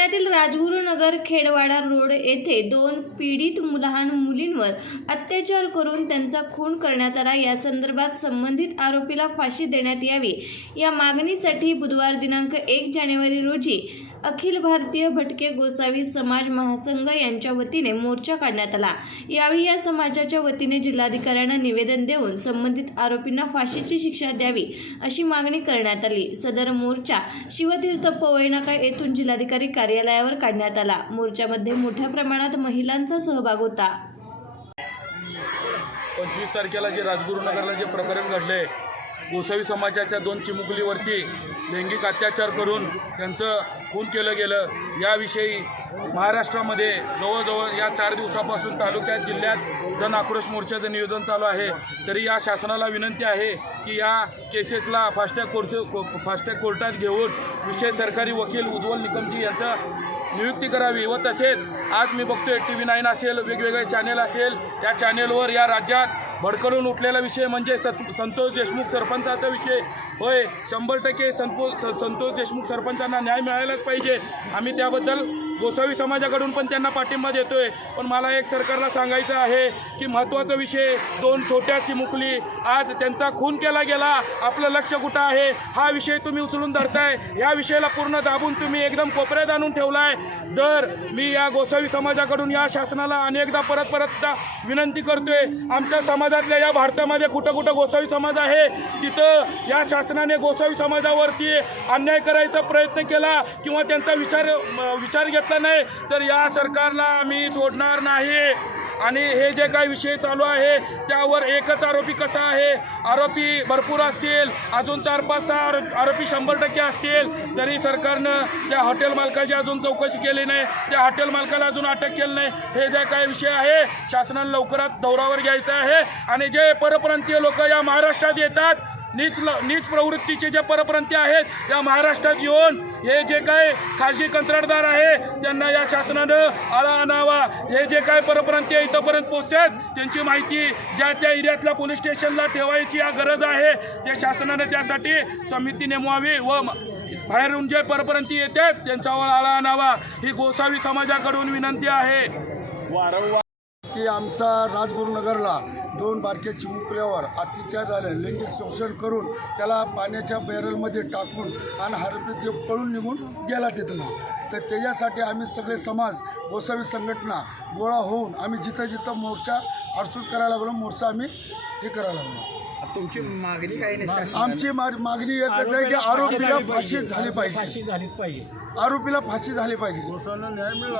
पुण्यातील राजगुरुनगर खेडवाडा रोड येथे दोन पीडित लहान मुलींवर अत्याचार करून त्यांचा खून करण्यात आला. या संदर्भात संबंधित आरोपीला फाशी देण्यात यावी. या मागणीसाठी बुधवार दिनांक एक जानेवारी रोजी अखिल भारतीय भटके गोसावी समाज महासंघ यांच्या वतीने मोर्चा काढण्यात आला. यावेळी या समाजाच्या वतीने जिल्हाधिकाऱ्यांना निवेदन देऊन संबंधित आरोपींना फाशीची शिक्षा द्यावी अशी मागणी करण्यात आली. सदर मोर्चा शिवतीर्थ पवयनाका येथून जिल्हाधिकारी कार्यालयावर काढण्यात आला. मोर्चामध्ये मोठ्या प्रमाणात महिलांचा सहभाग होता. पंचवीस तारखेला जे राजगुरुनगरला जे प्रकरण घडले गोसावी समाजाच्या दोन चिमुकलीवरती लैंगिक अत्याचार करून त्यांचं खून केलं गेलं. याविषयी महाराष्ट्रामध्ये जवळजवळ या चार दिवसापासून तालुक्यात जिल्ह्यात जन आक्रोश मोर्चाचं नियोजन चालू आहे. तरी या शासनाला विनंती आहे की या केसेसला फास्टॅग कोर्स फास्टॅग कोर्टात घेऊन विशेष सरकारी वकील उज्ज्वल निकमजी यांचा नियुक्ती करावी व तसेच आज मी बघतोय टी व्ही नाईन असेल वेगवेगळे चॅनेल असेल या चॅनेलवर या राज्यात भडकलून उठलेला विषय म्हणजे सत संतोष देशमुख सरपंचाचा विषय. होय शंभर टक्के संतो संतोष देशमुख सरपंचांना न्याय मिळायलाच पाहिजे. आम्ही त्याबद्दल गोसावी समाजाकडून पण त्यांना पाठिंबा देतोय. पण मला एक सरकारला सांगायचं आहे की महत्त्वाचा विषय दोन छोट्या चिमुकली. आज त्यांचा खून केला गेला. आपलं लक्ष कुठं आहे? हा विषय तुम्ही उचलून धरताय. या विषयाला पूर्ण दाबून तुम्ही एकदम कोपऱ्यात आणून ठेवलाय. जर मी या गोसावी समाजाकडून या शासनाला अनेकदा परत परत विनंती करतोय आमच्या समाजातल्या या भारतामध्ये कुठं कुठं गोसावी समाज आहे? तिथं या शासनाने गोसावी समाजावरती अन्याय करायचा प्रयत्न केला किंवा त्यांचा विचार विचार घेतला नाही तर या सरकारला आम्ही सोडणार नाही. आणि हे जे काही विषय चालू आहे त्यावर एकच आरोपी कसा आहे? आरोपी भरपूर असतील अजून चार पाच सहा आरोपी शंभर टक्के असतील तरी सरकारनं त्या हॉटेल मालकाची अजून चौकशी केली नाही त्या हॉटेल मालकाला अजून अटक केली नाही. हे जे काही विषय आहे शासनानं लवकरात दौरावर घ्यायचं आहे. आणि जे परप्रांतीय लोक या महाराष्ट्रात येतात नीच ल नीच प्रवृत्तीचे जे परप्रांती आहेत या महाराष्ट्रात येऊन हे जे काय खाजगी कंत्राटदार आहे त्यांना या शासनानं आळा आणावा. हे जे काय परप्रांती इथंपर्यंत पोहोचतात त्यांची माहिती ज्या त्या एरियातल्या पोलीस स्टेशनला ठेवायची या गरज आहे ते शासनानं त्यासाठी समिती नेमवावी व बाहेरून जे परप्रांती येतात त्यांच्यावर आळा आणावा. ही गोसावी समाजाकडून विनंती आहे. वारंवार की आमचा राजगुरुनगरला दोन बारक्या चिमुकल्यावर अत्याचार झाले. लैंगिक शोषण करून त्याला पाण्याच्या बॅरलमध्ये टाकून आणि हरपीत पळून निघून गेला तिथलं तर त्याच्यासाठी आम्ही सगळे समाज गोसावी संघटना गोळा होऊन आम्ही जिथं जिथं मोर्चा अडसूट करायला लागलो मोर्चा आम्ही हे करायला लागलो. तुमची मागणी काय नाही शासनाला? आमची मागणी एकच आहे की आरोपीला फाशी झाली पाहिजे. फाशी झालीच पाहिजे. आरोपीला फाशी झाली पाहिजे.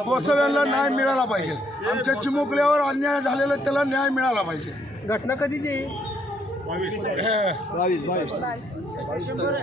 गोसाव्यांना न्याय मिळाला पाहिजे. आमच्या चिमुकल्यावर अन्याय झालेला त्याला न्याय मिळाला पाहिजे. घटना कधीची आहे?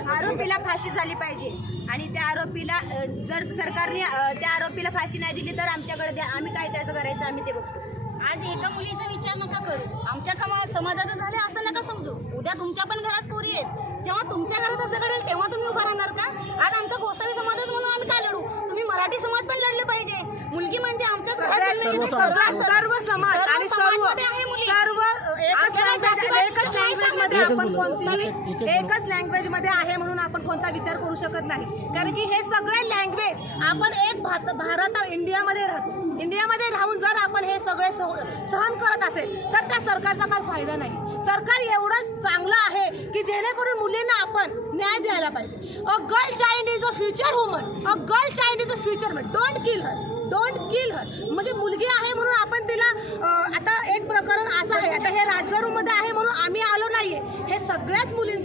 आरोपीला फाशी झाली पाहिजे. आणि त्या आरोपीला अ, जर सरकारने अ, त्या आरोपीला फाशी नाही दिली तर आमच्याकडे द्या. आम्ही काय त्याचं करायचं आम्ही ते बघतो. आज एका मुलीचा विचार नका करू. आमच्या कमा समाजात झाले असं नका समजू. उद्या तुमच्या पण घरात पोरी आहेत. जेव्हा तुमच्या घरात असं घडेल तेव्हा तुम्ही उभा राहणार का? आज आमचा गोसावी समाजच म्हणून आम्ही काय लढू? तुम्ही मराठी समाज पण लढले पाहिजे. मुलगी म्हणजे आमच्याच घरात जन्मलेली ती सर्व समाज आणि सर्व आहे मुली. सर्व एकच आपल्याला language- जातीवाद एकच नाही लँग्वेज मध्ये. आपण कोणतीही एकच लँग्वेजमध्ये आहे म्हणून आपण कोणता विचार करू शकत नाही. कारण की हे सगळे लँग्वेज आपण एक भात भारत इंडियामध्ये राहतो. इंडियामध्ये राहून जर आपण हे सगळे सह- सहन करत असेल तर त्या सरकारचा काही फायदा नाही. सरकार एवढंच चांगलं आहे की जेणेकरून मुलींना आपण न्याय द्यायला पाहिजे. A girl child is a future woman a girl child is a future man don't kill her don't kill her म्हणजे मुलगी आहे म्हणून आपण तिला अ, आता एक प्रकरण असं आहे आता हे राजगडमध्ये आहे म्हणून आम्ही आलो नाहीये हे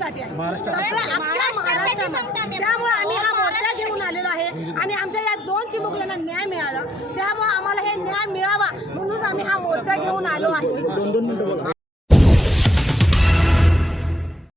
आहे. त्यामुळे आम्ही हा मोर्चा घेऊन आलेलो आहे. आणि आमच्या या दोन चिमुकल्यांना न्याय मिळाला. त्यामुळे आम्हाला हे न्याय मिळावा म्हणूनच आम्ही हा मोर्चा घेऊन आलो आहे.